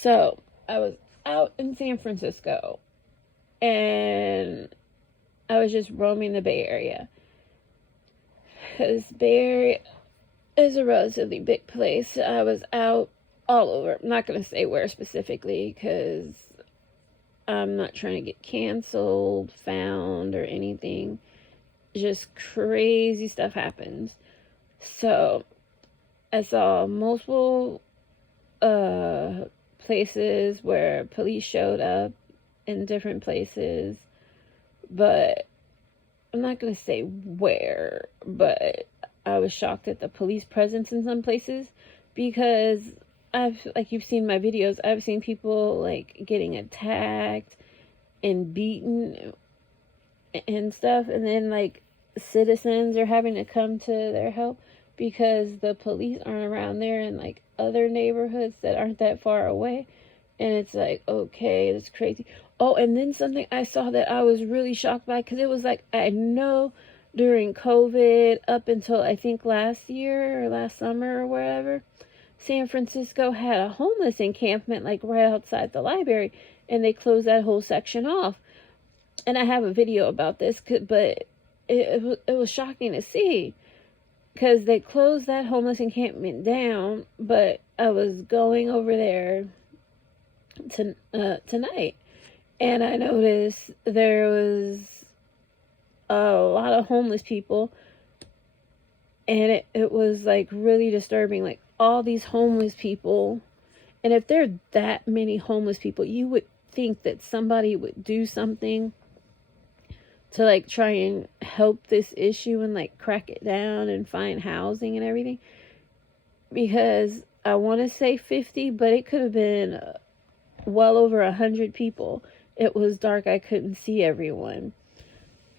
So I was out in San Francisco and I was just roaming the Bay Area. Because Bay Area is a relatively big place. I was out all over. I'm not going to say where specifically because I'm not trying to get canceled, found, or anything. Just crazy stuff happens. So I saw multiple places where police showed up in different places, but I'm not going to say where, but I was shocked at the police presence in some places because like you've seen my videos, I've seen people like getting attacked and beaten and stuff, and then like citizens are having to come to their help because the police aren't around there in like other neighborhoods that aren't that far away. And it's like, okay, that's crazy. Oh, and then something I saw that I was really shocked by, because it was like, I know during COVID, up until I think last year or last summer or wherever, San Francisco had a homeless encampment like right outside the library, and they closed that whole section off. And I have a video about this, but it was shocking to see because they closed that homeless encampment down. But I was going over there tonight, and I noticed there was a lot of homeless people, and it was like really disturbing. Like all these homeless people, and if there are that many homeless people, you would think that somebody would do something to like try and help this issue and like crack it down and find housing and everything. Because I want to say 50, but it could have been well over 100 people. It was dark, I couldn't see everyone.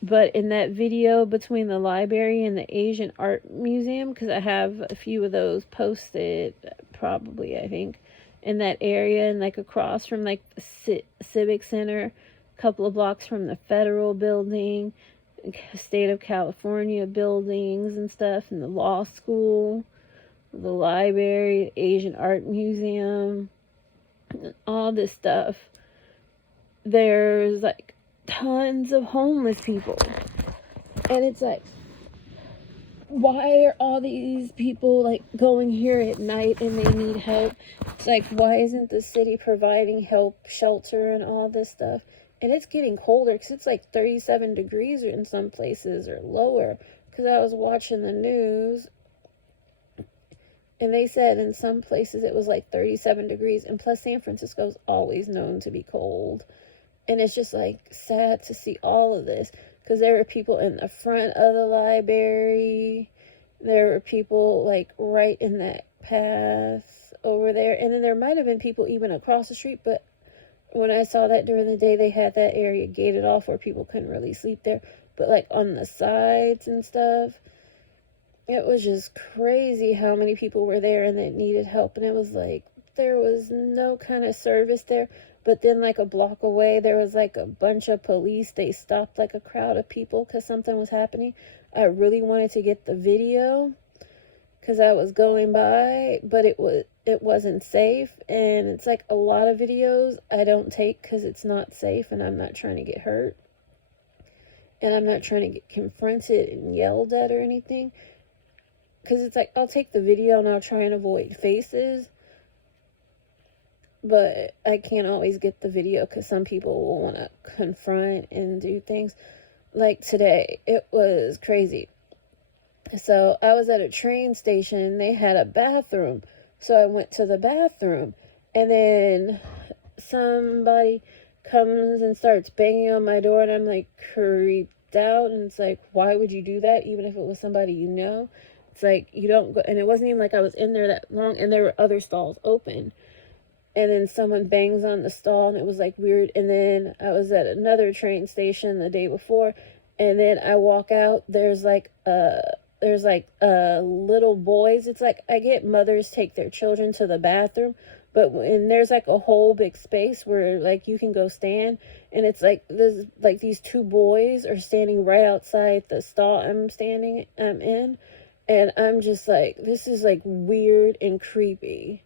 But in that video between the library and the Asian Art Museum, because I have a few of those posted, probably, I think, in that area, and like across from like the Civic Center, a couple of blocks from the Federal Building, State of California buildings and stuff, and the law school, the library, the Asian Art Museum, all this stuff. There's like tons of homeless people, and it's like, why are all these people like going here at night and they need help? It's like, why isn't the city providing help, shelter, and all this stuff? And it's getting colder because it's like 37 degrees in some places or lower, because I was watching the news and they said in some places it was like 37 degrees, and plus San Francisco's always known to be cold. And it's just like sad to see all of this, because there were people in the front of the library. There were people like right in that path over there. And then there might have been people even across the street. But when I saw that during the day, they had that area gated off where people couldn't really sleep there. But like on the sides and stuff, it was just crazy how many people were there and that needed help. And it was like there was no kind of service there. But then like a block away, there was like a bunch of police. They stopped like a crowd of people because something was happening. I really wanted to get the video because I was going by, but it wasn't safe. And it's like a lot of videos I don't take because it's not safe, and I'm not trying to get hurt. And I'm not trying to get confronted and yelled at or anything. Because it's like, I'll take the video and I'll try and avoid faces. But I can't always get the video because some people will want to confront and do things. Like today, it was crazy. So I was at a train station. They had a bathroom. So I went to the bathroom. And then somebody comes and starts banging on my door. And I'm like creeped out. And it's like, why would you do that? Even if it was somebody you know. It's like, you don't go. And it wasn't even like I was in there that long. And there were other stalls open. And then someone bangs on the stall, and it was like weird. And then I was at another train station the day before, and then I walk out. There's like little boys. It's like, I get mothers take their children to the bathroom, but when there's like a whole big space where like you can go stand, and it's like this, like these two boys are standing right outside the stall I'm in, and I'm just like, this is like weird and creepy.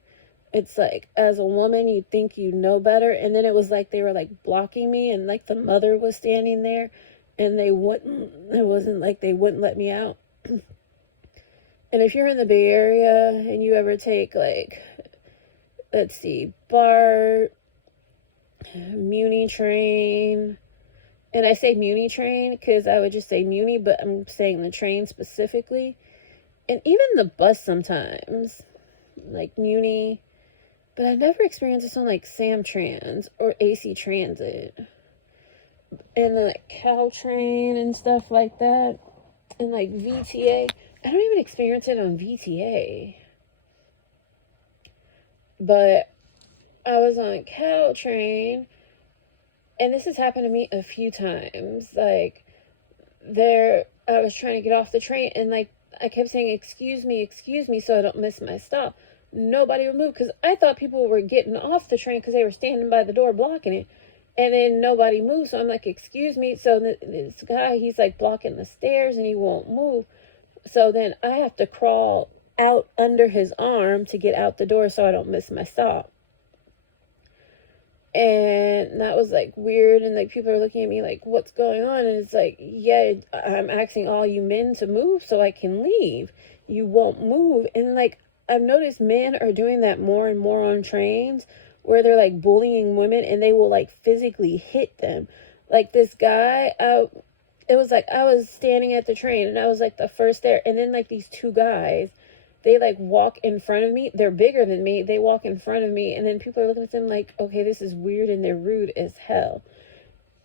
It's like, as a woman, you think you know better. And then it was like they were like blocking me, and like the mother was standing there, and it wasn't like they wouldn't let me out. And if you're in the Bay Area and you ever take, like, let's see, BART, Muni train, and I say Muni train because I would just say Muni, but I'm saying the train specifically, and even the bus sometimes, like Muni. But I never experienced this on like Samtrans or AC Transit. And then like Caltrain and stuff like that. And like VTA. I don't even experience it on VTA. But I was on Caltrain, and this has happened to me a few times. Like, I was trying to get off the train, and like I kept saying, excuse me, so I don't miss my stop. Nobody would move because I thought people were getting off the train because they were standing by the door blocking it, and then nobody moved. So I'm like, excuse me. So this guy, he's like blocking the stairs and he won't move. So then I have to crawl out under his arm to get out the door so I don't miss my stop. And that was like weird, and like people are looking at me like, what's going on? And it's like, yeah, I'm asking all you men to move so I can leave. You won't move. And like, I've noticed men are doing that more and more on trains, where they're like bullying women and they will like physically hit them. Like this guy, it was like I was standing at the train and I was like the first there, and then like these two guys, they like walk in front of me. They're bigger than me. They walk in front of me, and then people are looking at them like, okay, this is weird, and they're rude as hell.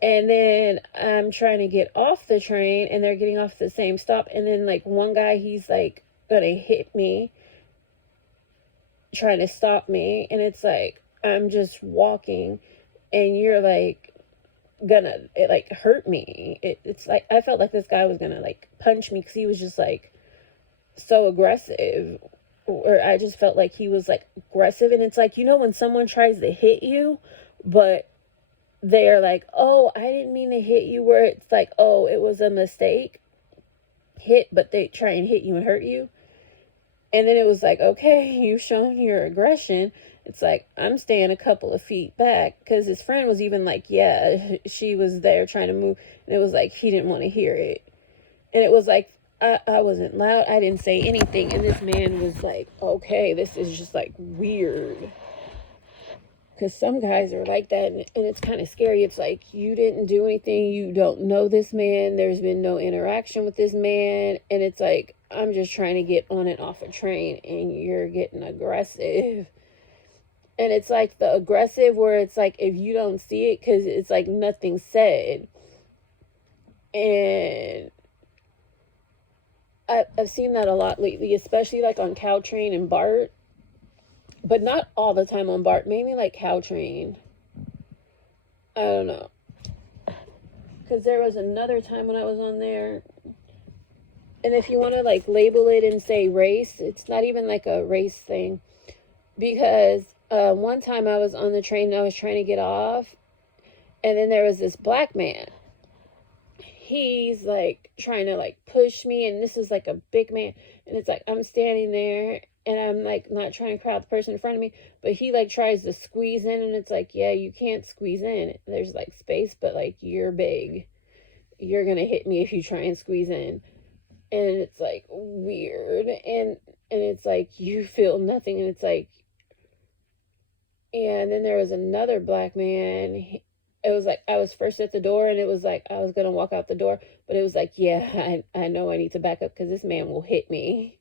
And then I'm trying to get off the train, and they're getting off the same stop, and then like one guy, he's like gonna hit me, trying to stop me, and it's like I'm just walking and you're like it like hurt me. It's like I felt like this guy was gonna like punch me because he was just like so aggressive, or I just felt like he was like aggressive. And it's like, you know, when someone tries to hit you but they're like, oh, I didn't mean to hit you, where it's like, oh, it was a mistake hit, but they try and hit you and hurt you. And then it was like, okay, you've shown your aggression. It's like, I'm staying a couple of feet back, because his friend was even like, yeah, she was there trying to move. And it was like, he didn't want to hear it. And it was like, I wasn't loud. I didn't say anything. And this man was like, okay, this is just like weird. Because some guys are like that, and it's kind of scary. It's like, you didn't do anything. You don't know this man. There's been no interaction with this man. And it's like, I'm just trying to get on and off a train, and you're getting aggressive. And it's like the aggressive where it's like, if you don't see it, because it's like nothing said. And I've seen that a lot lately, especially like on Caltrain and BART. But not all the time on BART, mainly like Caltrain. I don't know. Because there was another time when I was on there, and if you want to like label it and say race, it's not even like a race thing. Because one time I was on the train and I was trying to get off, and then there was this black man. He's like trying to like push me, and this is like a big man, and it's like I'm standing there and I'm like not trying to crowd the person in front of me, but he like tries to squeeze in, and it's like, yeah, you can't squeeze in. There's like space, but like you're big. You're gonna hit me if you try and squeeze in. And it's like weird, and it's like you feel nothing, and it's like, and then there was another black man. It was like I was first at the door, and it was like I was gonna walk out the door, but it was like, yeah, I know I need to back up because this man will hit me.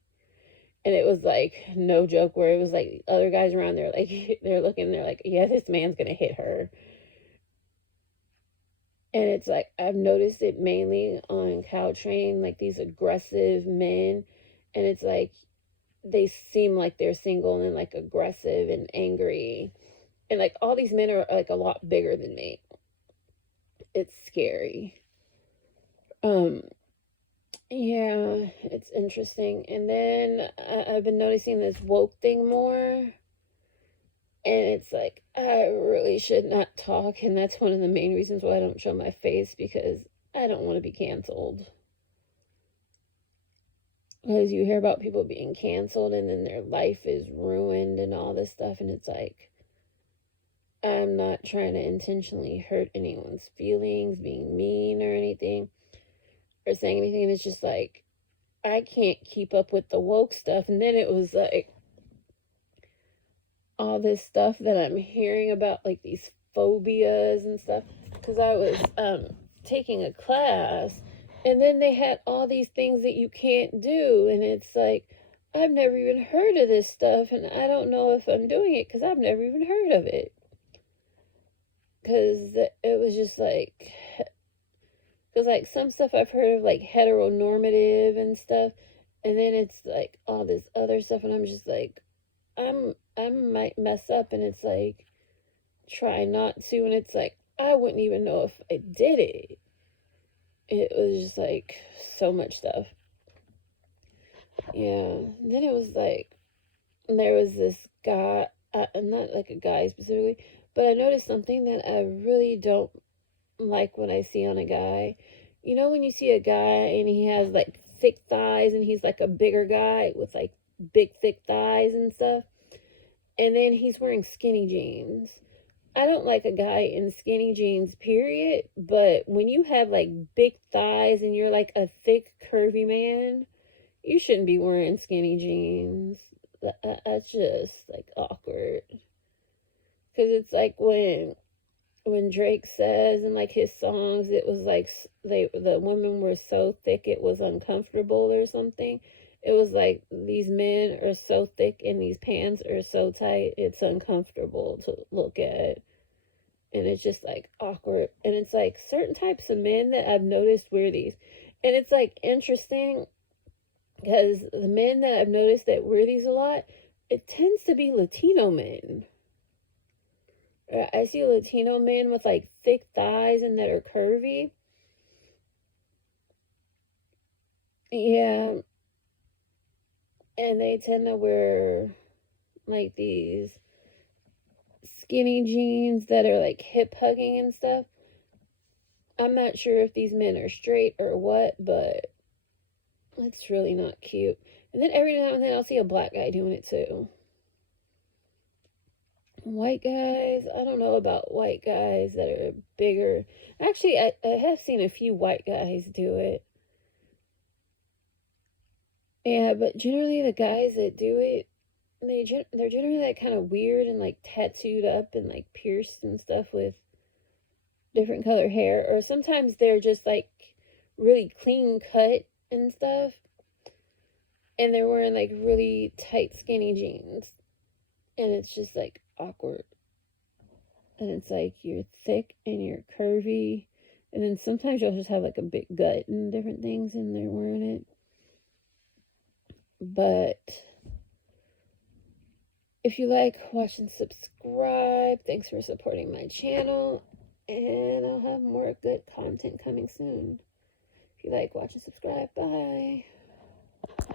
And it was like no joke, where it was like other guys around there, like they're looking, they're like, yeah, this man's gonna hit her. And it's like I've noticed it mainly on Caltrain, like these aggressive men, and it's like they seem like they're single and like aggressive and angry, and like all these men are like a lot bigger than me. It's scary. Yeah, it's interesting. And then I've been noticing this woke thing more. And it's like, I really should not talk. And that's one of the main reasons why I don't show my face, because I don't want to be canceled. Because you hear about people being canceled and then their life is ruined and all this stuff. And it's like, I'm not trying to intentionally hurt anyone's feelings, being mean or anything, or saying anything. And it's just like, I can't keep up with the woke stuff. And then it was like all this stuff that I'm hearing about, like these phobias and stuff. Because I was taking a class, and then they had all these things that you can't do. And it's like, I've never even heard of this stuff. And I don't know if I'm doing it because I've never even heard of it. Because it was just like, because like some stuff I've heard of, like heteronormative and stuff, and then it's like all this other stuff, and I'm just like, I might mess up, and it's like, try not to, and it's like, I wouldn't even know if I did it. It was just like so much stuff. Yeah. Then it was like, there was this guy, not like a guy specifically, but I noticed something that I really don't like when I see on a guy. You know, when you see a guy and he has like thick thighs and he's like a bigger guy with like big thick thighs and stuff, and then he's wearing skinny jeans. I don't like a guy in skinny jeans, period. But when you have like big thighs and you're like a thick, curvy man, you shouldn't be wearing skinny jeans. That's just like awkward. Because it's like when Drake says in like his songs, it was like the women were so thick it was uncomfortable or something. It was like, these men are so thick and these pants are so tight it's uncomfortable to look at. And it's just like awkward. And it's like certain types of men that I've noticed wear these. And it's like interesting because the men that I've noticed that wear these a lot, it tends to be Latino men. I see Latino men with like thick thighs and that are curvy. Yeah. And they tend to wear like these skinny jeans that are like hip hugging and stuff. I'm not sure if these men are straight or what, but it's really not cute. And then every now and then I'll see a black guy doing it too. White guys, I don't know about white guys that are bigger. Actually, I have seen a few white guys do it. Yeah, but generally the guys that do it, they're generally like kind of weird and like tattooed up and like pierced and stuff with different color hair, or sometimes they're just like really clean cut and stuff, and they're wearing like really tight skinny jeans, and it's just like awkward. And it's like, you're thick and you're curvy, and then sometimes you'll just have like a big gut and different things, and they're wearing it. But if you like, watch and subscribe. Thanks for supporting my channel, and I'll have more good content coming soon. If you like, watch and subscribe. Bye.